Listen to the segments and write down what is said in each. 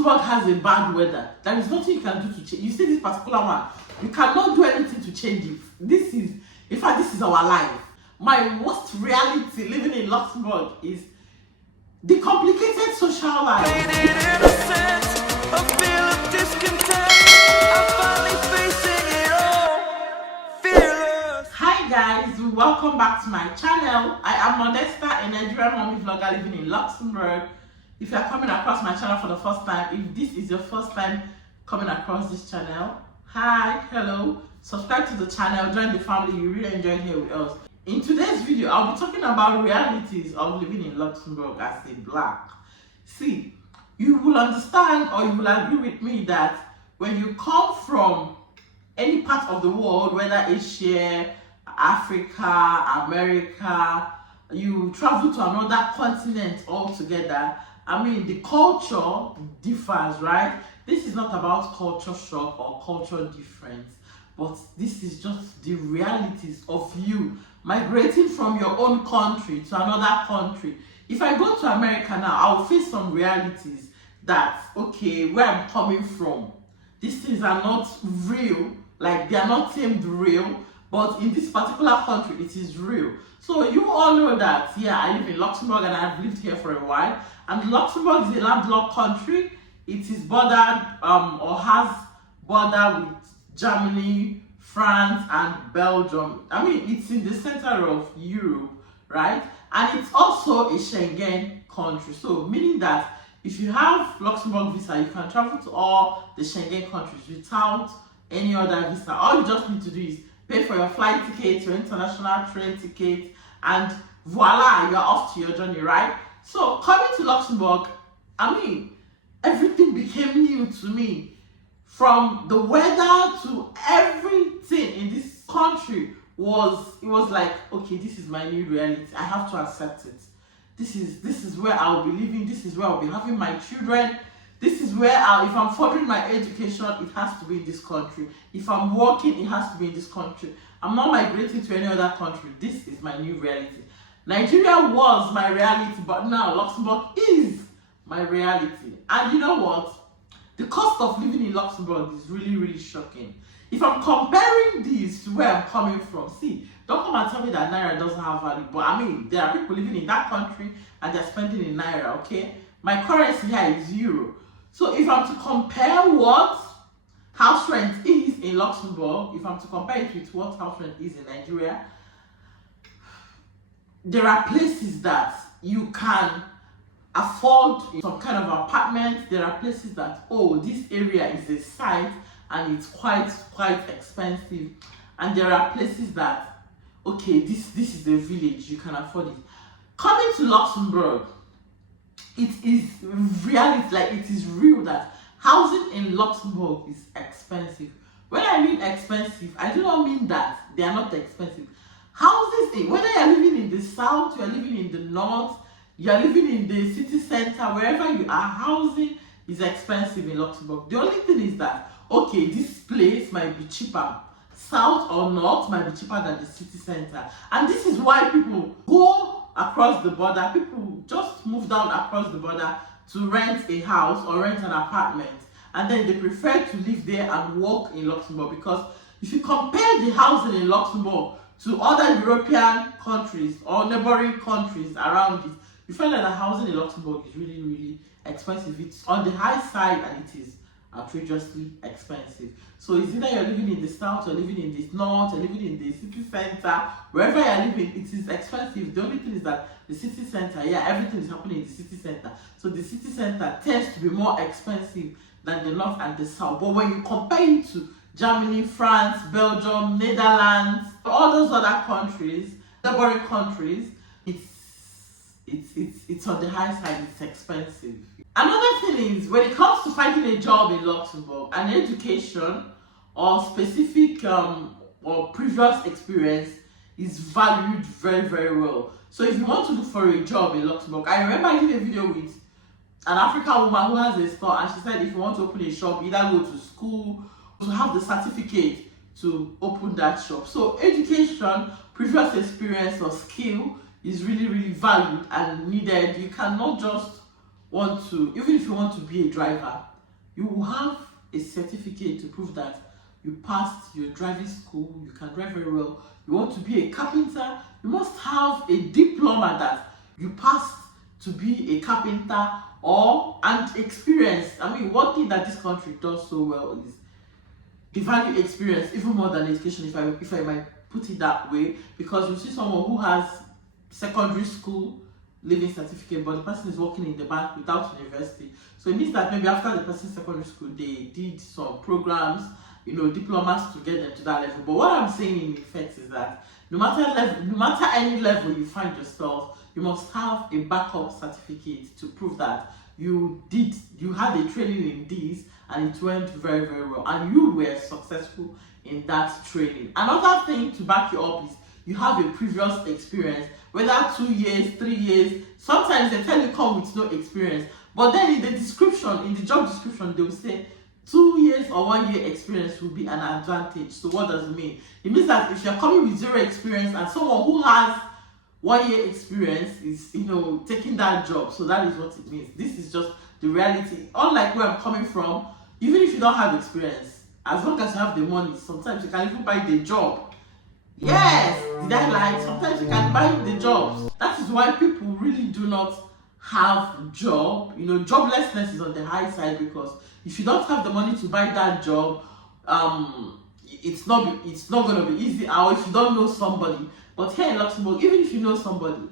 Luxembourg has a bad weather. There is nothing you can do to change. You see this particular one, you cannot do anything to change it. This is, in fact, this is our life. My worst reality living in Luxembourg is the complicated social life. Hi guys, welcome back to my channel. I am Modesta, a Nigerian mommy vlogger living in Luxembourg. If you are coming across my channel for the first time, if this is your first time coming across this channel, hi, hello, subscribe to the channel, join the family. You really enjoy here with us. In today's video, I'll be talking about realities of living in Luxembourg as a black. See, you will understand or you will agree with me that when you come from any part of the world, whether Asia, Africa, America, you travel to another continent altogether, I mean, the culture differs, right? This is not about culture shock or culture difference, but this is just the realities of you migrating from your own country to another country. If I go to America now, I'll face some realities that, okay, where I'm coming from, these things are not real, like they are not themed real, but in this particular country, it is real. So you all know that, yeah, I live in Luxembourg and I've lived here for a while. And Luxembourg is a landlocked country. It is bordered or has border with Germany, France, and Belgium. I mean, it's in the center of Europe, right? And it's also a Schengen country. So meaning that if you have Luxembourg visa, you can travel to all the Schengen countries without any other visa. All you just need to do is pay for your flight ticket, your international train ticket, and voila, you're off to your journey, right? So coming to Luxembourg, I mean, everything became new to me. From the weather to everything in this country it was like, okay, this is my new reality. I have to accept it. This is where I'll be living. This is where I'll be having my children. This is where if I'm furthering my education, it has to be in this country. If I'm working, it has to be in this country. I'm not migrating to any other country. This is my new reality. Nigeria was my reality, but now Luxembourg is my reality. And you know what? The cost of living in Luxembourg is really, really shocking. If I'm comparing this to where I'm coming from, see, don't come and tell me that Naira doesn't have value. But I mean, there are people living in that country and they're spending in Naira, okay? My currency here is Euro. So if I'm to compare what house rent is in Luxembourg, if I'm to compare it with what house rent is in Nigeria, there are places that you can afford some kind of apartment. There are places that, oh, this area is a site and it's quite expensive. And there are places that, okay, this is a village, you can afford it. Coming to Luxembourg, it is reality, like it is real that housing in Luxembourg is expensive. When I mean expensive, I do not mean that they are not expensive. Houses, whether you're living in the south, you're living in the north, you're living in the city center, wherever you are, housing is expensive in Luxembourg. The only thing is that, okay, this place might be cheaper. South or north might be cheaper than the city center. And this is why people go across the border. People just move down across the border to rent a house or rent an apartment. And then they prefer to live there and work in Luxembourg, because if you compare the housing in Luxembourg to other European countries or neighboring countries around it, you find that the housing in Luxembourg is really, really expensive. It's on the high side and it is outrageously expensive. So it's either you're living in the south, or living in the north, or living in the city center, wherever you're living, it is expensive. The only thing is that the city center, yeah, everything is happening in the city center. So the city center tends to be more expensive than the north and the south. But when you compare it to Germany, France, Belgium, Netherlands, all those other countries, neighboring countries, it's on the high side, it's expensive. Another thing is, when it comes to finding a job in Luxembourg, an education or specific or previous experience is valued very, very well. So if you want to look for a job in Luxembourg, I remember I did a video with an African woman who has a store, and she said if you want to open a shop, either go to school to have the certificate to open that shop. So education, previous experience or skill is really, really valued and needed. You cannot just want to, even if you want to be a driver, you will have a certificate to prove that you passed your driving school, you can drive very well. You want to be a carpenter, you must have a diploma that you passed to be a carpenter, and experience. I mean, one thing that this country does so well is the value experience even more than education, if I might put it that way, because you see someone who has secondary school living certificate, but the person is working in the bank without university. So it means that maybe after the person's secondary school, they did some programs, diplomas to get them to that level. But what I'm saying in effect is that no matter any level you find yourself, you must have a backup certificate to prove that you had a training in this and it went very, very well, and you were successful in that training. Another thing to back you up is you have a previous experience, whether 2 years, 3 years. Sometimes they tell you come with no experience, but then in the job description, they will say 2 years or 1 year experience will be an advantage. So what does it mean? It means that if you're coming with 0 experience and someone who has 1 year experience is, taking that job, so that is what it means. This is just the reality. Unlike where I'm coming from, even if you don't have experience, as long as you have the money, sometimes you can even buy the job. Yes, did I lie? Sometimes you can buy the jobs. That is why people really do not have job. Joblessness is on the high side, because if you don't have the money to buy that job, it's not going to be easy. Or if you don't know somebody. But here in Luxembourg, even if you know somebody,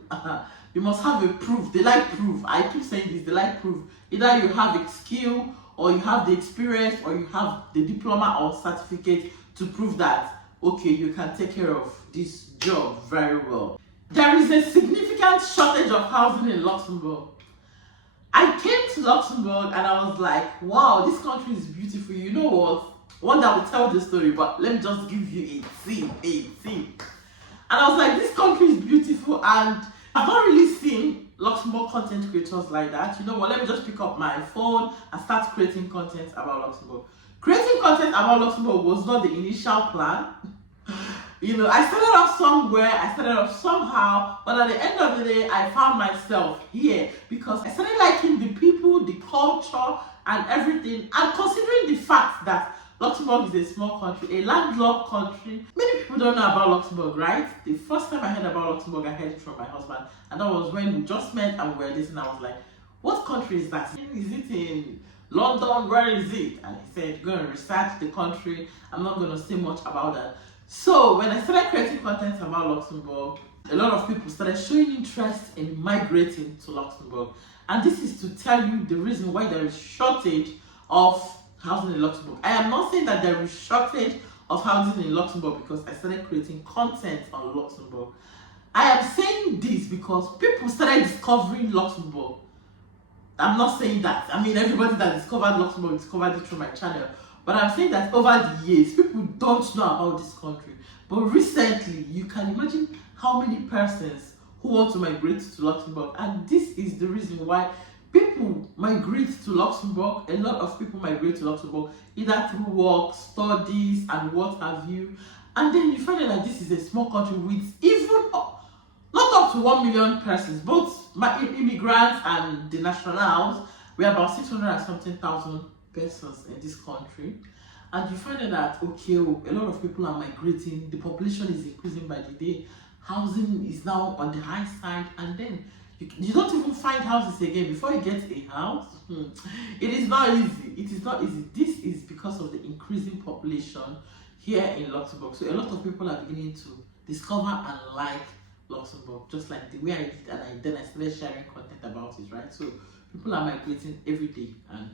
you must have a proof. They like proof. I keep saying this, they like proof. Either you have a skill, or you have the experience, or you have the diploma or certificate to prove that, okay, you can take care of this job very well. There is a significant shortage of housing in Luxembourg. I came to Luxembourg and I was like, wow, this country is beautiful. You know what? One day I will tell the story, but let me just give you a tip. And I was like, this country is beautiful, and I've not really seen Luxembourg content creators like that. You know what? Let me just pick up my phone and start creating content about Luxembourg. Creating content about Luxembourg was not the initial plan. I started off somewhere, I started off somehow, but at the end of the day, I found myself here because I started liking the people, the culture, and everything. And considering the fact that Luxembourg is a small country, a landlocked country. Many people don't know about Luxembourg, right? The first time I heard about Luxembourg, I heard it from my husband, and that was when we just met and we were listening. I was like, what country is that? Is it in London? Where is it? And he said, go and research the country. I'm not going to say much about that. So when I started creating content about Luxembourg, a lot of people started showing interest in migrating to Luxembourg. And this is to tell you the reason why there is shortage of housing in Luxembourg. I am not saying that there is shortage of housing in Luxembourg because I started creating content on Luxembourg. I am saying this because people started discovering Luxembourg. I'm not saying that. I mean, everybody that discovered Luxembourg discovered it through my channel. But I'm saying that over the years, people don't know about this country. But recently, you can imagine how many persons who want to migrate to Luxembourg. And this is the reason why people migrate to Luxembourg. A lot of people migrate to Luxembourg either through work, studies, and what have you. And then you find out that this is a small country with even not up to 1 million persons, both immigrants and the nationals. We are about 600 and something thousand persons in this country. And you find out that, okay, a lot of people are migrating, the population is increasing by the day, housing is now on the high side, and then you don't even find houses again before you get a house. It is not easy. It is not easy. This is because of the increasing population here in Luxembourg. So a lot of people are beginning to discover and like Luxembourg, just like the way I did, and then I started sharing content about it, right? So people are migrating every day, and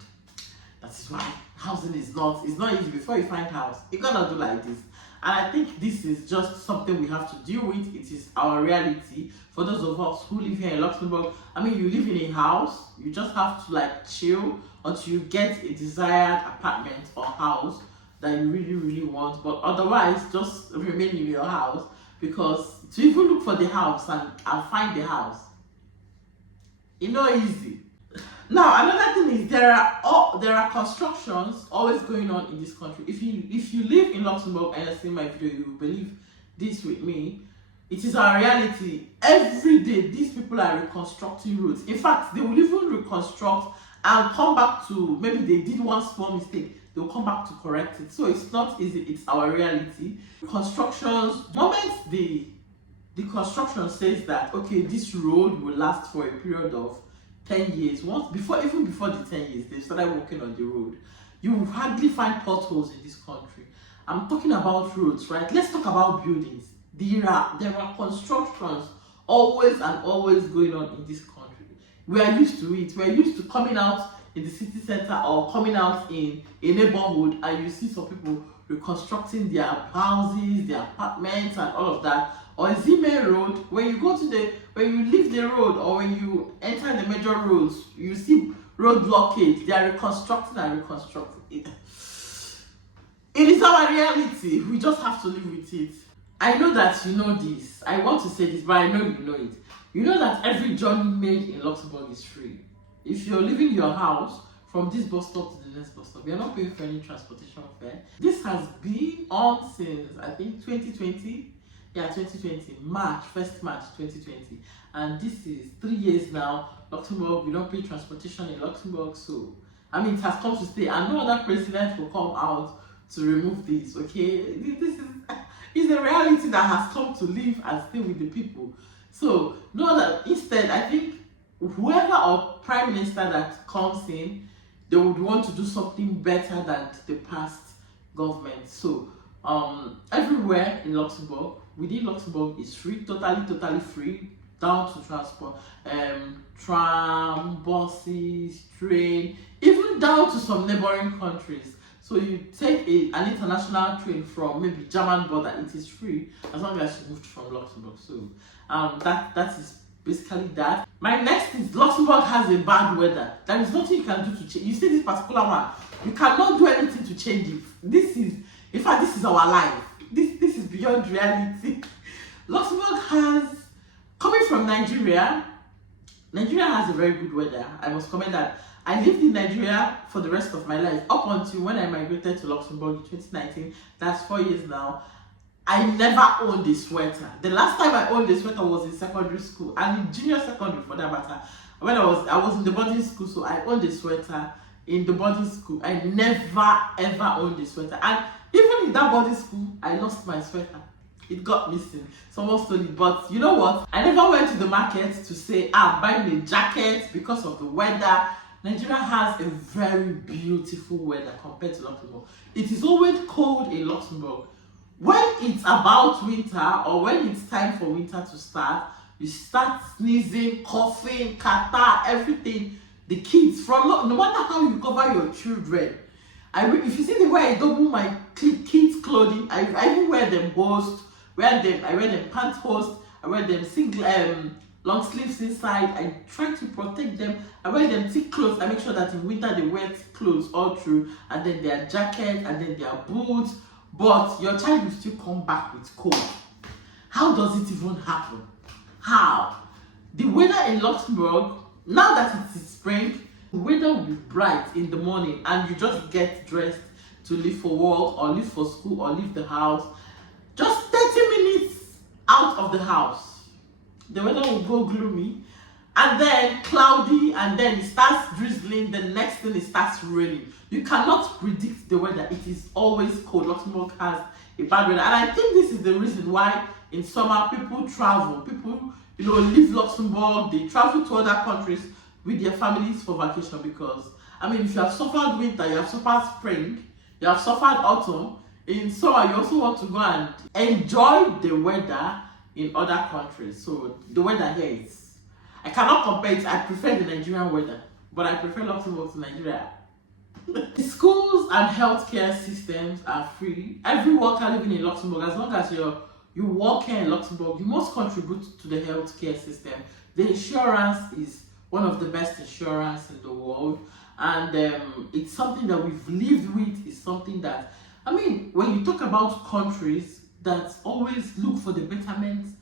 that is why housing is not easy. Before you find house, you cannot do like this. And I think this is just something we have to deal with. It is our reality. For those of us who live here in Luxembourg, I mean, you live in a house, you just have to like chill until you get a desired apartment or house that you really, really want. But otherwise, just remain in your house, because to even look for the house and find the house, it's not easy. Now, another thing is there are constructions always going on in this country. If you live in Luxembourg and you're seeing my video, you will believe this with me. It is our reality. Every day, these people are reconstructing roads. In fact, they will even reconstruct and come back to, maybe they did one small mistake, they'll come back to correct it. So it's not easy, it's our reality. Constructions, the moment the construction says that, okay, this road will last for a period of 10 years, even before the 10 years, they started working on the road. You will hardly find potholes in this country. I'm talking about roads, right? Let's talk about buildings. There are constructions always and always going on in this country. We are used to it. We are used to coming out in the city center or coming out in a neighborhood, and you see some people reconstructing their houses, their apartments, and all of that. Or is it main road? When you leave the road or when you enter the major roads, you see road blockage. They are reconstructing and reconstructing it. It is our reality. We just have to live with it. I know that you know this. I want to say this, but I know you know it. You know that every journey made in Luxembourg is free. If you're leaving your house from this bus stop to the next bus stop, you're not paying for any transportation fare. This has been on since, I think, 2020. Yeah, 2020, first March 2020. And this is 3 years now. Luxembourg, we don't pay transportation in Luxembourg. So, I mean, it has come to stay. And no other president will come out to remove this, okay? This is a reality that has come to live and stay with the people. So, no that instead, I think whoever or prime minister that comes in, they would want to do something better than the past government. So, everywhere in Luxembourg, within Luxembourg is free, totally free, down to transport, tram, buses, train, even down to some neighboring countries. So you take an international train from maybe German border, it is free as long as you moved from Luxembourg. So that is basically that. My next is Luxembourg has a bad weather. There is nothing you can do to change. You see this particular one, you cannot do anything to change it. This is our life. This is beyond reality. Luxembourg coming from Nigeria has a very good weather. I must comment that I lived in Nigeria for the rest of my life, up until when I migrated to Luxembourg in 2019. That's 4 years now. I never owned a sweater. The last time I owned a sweater was in secondary school, and in junior secondary for that matter. When I was in the boarding school, so I owned a sweater in the boarding school. I never ever owned a sweater, and even in that boarding school, I lost my sweater. It got missing. Someone stole it. But you know what? I never went to the market to say, I'm buying a jacket because of the weather. Nigeria has a very beautiful weather compared to Luxembourg. It is always cold in Luxembourg. When it's about winter or when it's time for winter to start, you start sneezing, coughing, catarrh, everything. The kids, no matter how you cover your children, if you see the way I double my kids' clothing, I even wear them host, I wear them pants host, I wear them long sleeves inside. I try to protect them. I wear them thick clothes. I make sure that in winter they wear thick clothes all through, and then their jacket, and then their boots. But your child will still come back with cold. How does it even happen? How? The weather in Luxembourg, now that it is spring, the weather will be bright in the morning, and you just get dressed to leave for work or leave for school or leave the house. Just 30 minutes out of the house, the weather will go gloomy, and then cloudy, and then it starts drizzling. The next thing, it starts raining. You cannot predict the weather. It is always cold. Luxembourg has a bad weather, and I think this is the reason why in summer people travel. People, leave Luxembourg, they travel to other countries with their families for vacation, because I mean, if you have suffered winter, you have suffered spring, you have suffered autumn, in summer you also want to go and enjoy the weather in other countries. So the weather here is, I cannot compare it. I prefer the Nigerian weather, but I prefer Luxembourg to Nigeria. The schools and healthcare systems are free. Every worker living in Luxembourg, as long as you work here in Luxembourg, you must contribute to the healthcare system. The insurance is one of the best insurance in the world, and it's something that we've lived with. It's something that, I mean, when you talk about countries that always look for the betterment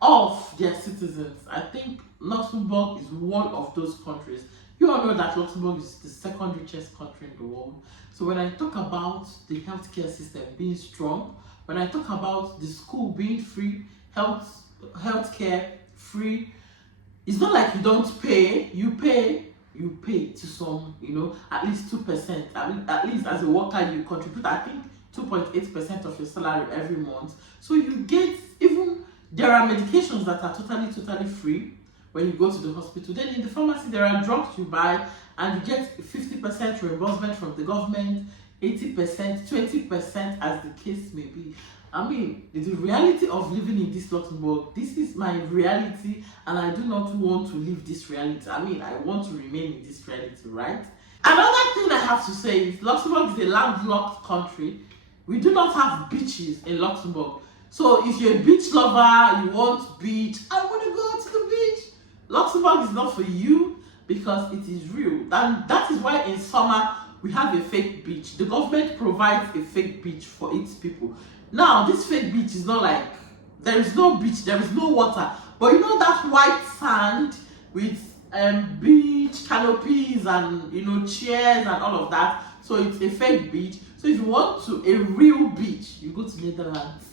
of their citizens, I think Luxembourg is one of those countries. You all know that Luxembourg is the second richest country in the world. So when I talk about the healthcare system being strong, when I talk about the school being free, healthcare free. It's not like you don't pay. You pay to some, at least 2%. At least as a worker, you contribute, I think, 2.8% of your salary every month. So you get, even there are medications that are totally free when you go to the hospital. Then in the pharmacy, there are drugs you buy and you get 50% reimbursement from the government, 80%, 20% as the case may be. I mean, the reality of living in this Luxembourg, this is my reality, and I do not want to live this reality. I mean, I want to remain in this reality, right? Another thing I have to say is Luxembourg is a landlocked country. We do not have beaches in Luxembourg. So if you're a beach lover, you want beach, I want to go to the beach. Luxembourg is not for you because it is real. And that is why in summer we have a fake beach. The government provides a fake beach for its people. Now, this fake beach is not like, there is no beach, there is no water. But you know that white sand with beach canopies and, chairs and all of that. So it's a fake beach. So if you want a real beach, you go to Netherlands.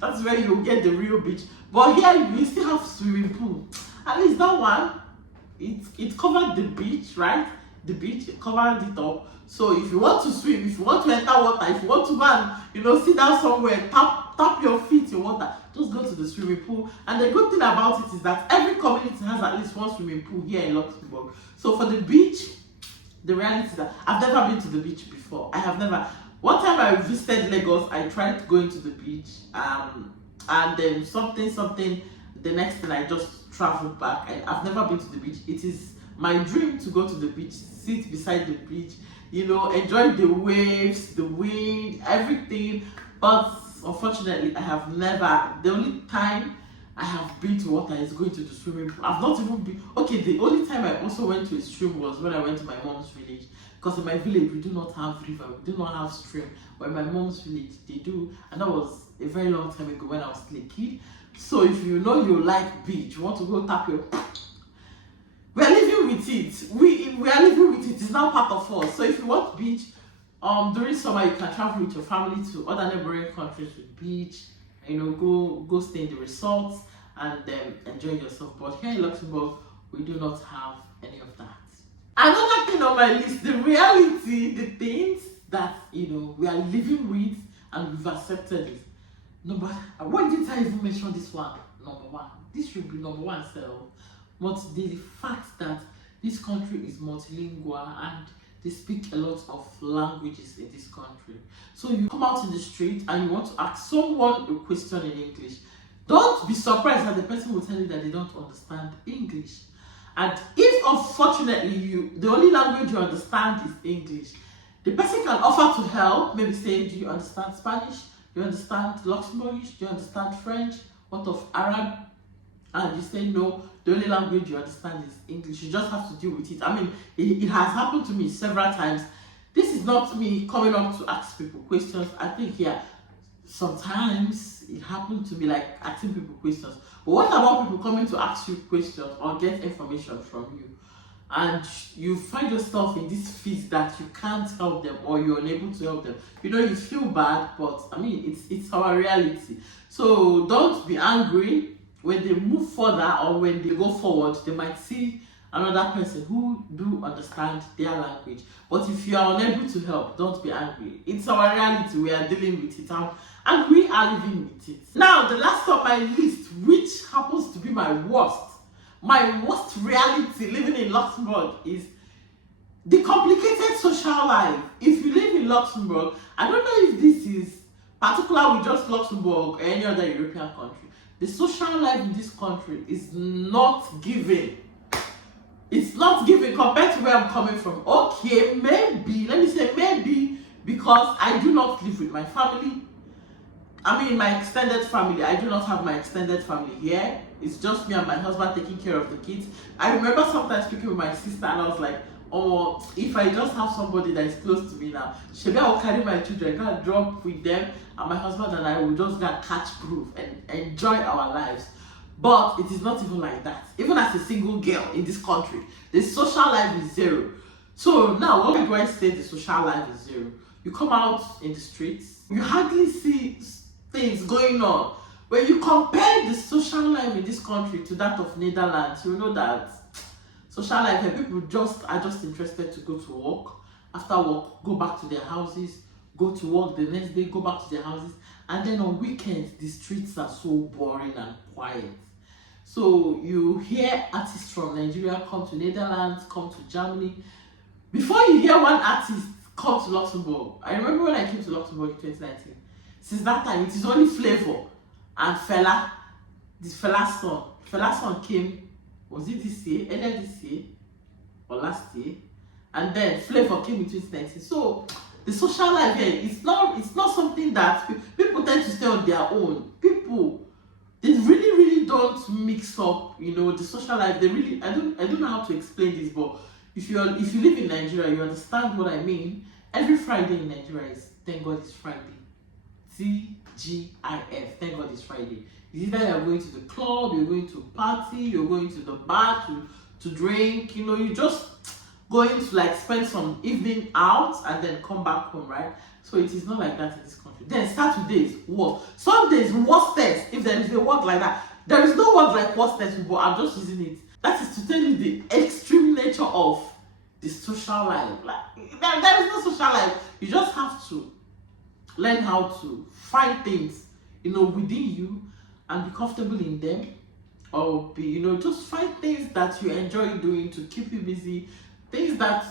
That's where you get the real beach. But here you still have swimming pool. At least that one, it covered the beach, right? The beach, it covered it up. So if you want to swim, if you want to enter water, if you want to go and sit down somewhere, tap your feet in water, just go to the swimming pool. And the good thing about it is that every community has at least one swimming pool here in Luxembourg. So for the beach, the reality is that I've never been to the beach before. I have never. One time I visited Lagos, I tried going to the beach, and then something, the next thing I just traveled back. I've never been to the beach. It is my dream to go to the beach, sit beside the beach, enjoy the waves, the wind, everything. But unfortunately, I have never. The only time I have been to water is going to the swimming pool. I've not even been. Okay, the only time I also went to a stream was when I went to my mom's village. Because in my village, we do not have river, we do not have stream. But in my mom's village, they do. And that was a very long time ago when I was still a kid. So if you like beach, you want to go tap your... We are living with it. We are living with it. It's now part of us. So if you want beach, during summer, you can travel with your family to other neighboring countries with beach. Go stay in the resorts and enjoy yourself. But here in Luxembourg, we do not have any of that. Another thing on my list, the reality, the things that we are living with and we've accepted it. Why didn't I even mention this one? Number one. This should be number one. But the fact that this country is multilingual and they speak a lot of languages in this country. So you come out in the street and you want to ask someone a question in English. Don't be surprised that the person will tell you that they don't understand English. And if unfortunately the only language you understand is English, the person can offer to help, maybe say, do you understand Spanish? Do you understand Luxembourgish? Do you understand French? What of Arab? And you say no, the only language you understand is English. You just have to deal with it. I mean, it has happened to me several times. This is not me coming up to ask people questions. I think sometimes it happened to me, like asking people questions. But what about people coming to ask you questions or get information from you? And you find yourself in this phase that you can't help them or you're unable to help them. You feel bad, but I mean, it's our reality. So don't be angry. When they move further or when they go forward, they might see another person who do understand their language. But if you are unable to help, don't be angry. It's our reality. We are dealing with it and we are living with it. Now, the last on my list, which happens to be my worst reality living in Luxembourg, is the complicated social life. If you live in Luxembourg, I don't know if this is particular with just Luxembourg or any other European country. The social life in this country is not giving. It's not giving compared to where I'm coming from. Okay, maybe because I do not live with my family. I mean, my extended family. I do not have my extended family here. It's just me and my husband taking care of the kids. I remember sometimes speaking with my sister and I was like, oh, if I just have somebody that is close to me now, maybe I will carry my children, go and drop with them, and my husband and I will just go and catch groove and enjoy our lives. But it is not even like that. Even as a single girl in this country, the social life is zero. So now, what do I say the social life is zero? You come out in the streets, you hardly see things going on. when you compare the social life in this country to that of Netherlands, you know that social life here, people are just interested to go to work. After work, go back to their houses, go to work the next day, go back to their houses. And then on weekends, the streets are so boring and quiet. So you hear artists from Nigeria come to Netherlands, come to Germany. Before you hear one artist come to Luxembourg, I remember when I came to Luxembourg in 2019. Since that time, it is only Flavor and Fela. This Fela's song. Fela's song came, was it this year, earlier this year, or last year? And then Flavor came in 2019. So the social life here, it's not something that people tend to stay on their own. People, they really don't mix up, you know, the social life. They really, I don't know how to explain this, but if you live in Nigeria, you understand what I mean. Every Friday in Nigeria is Thank God It's Friday. TGIF, Thank God It's Friday. It's either you're going to the club, you're going to party, you're going to the bar to drink, you know, you just going to like spend some evening out and then come back home, right? So it is not like that in this country. Then Saturdays, work. Some days, work test. If there is a work like that, there is no work like work test, but I'm just using it. That is to tell you the extreme nature of the social life. Like there is no social life. You just have to learn how to find things, you know, within you and be comfortable in them, or be, you know, just find things that you enjoy doing to keep you busy, things that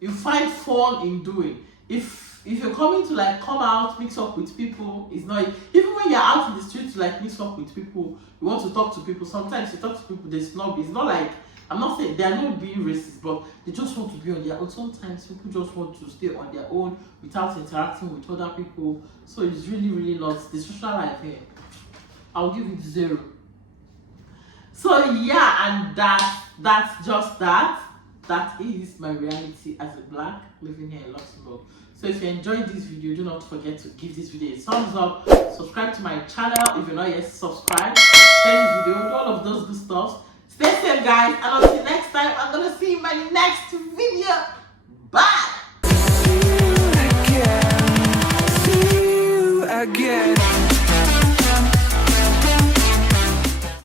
you find fun in doing. If you're coming to like come out, mix up with people, it's not, even when you're out in the street to like mix up with people, you want to talk to people, sometimes you talk to people, they snob. It's not like, I'm not saying they are not being racist, but they just want to be on their own. Sometimes people just want to stay on their own without interacting with other people. So it's really not the social life here. I'll give it 0. So yeah, and that's just that. That is my reality as a black living here in Luxembourg. So if you enjoyed this video, do not forget to give this video a thumbs up, subscribe to my channel if you're not yet subscribed, share this video, do all of those good stuff. Stay safe, guys, and until next time, I'm gonna see you in my next video. Bye.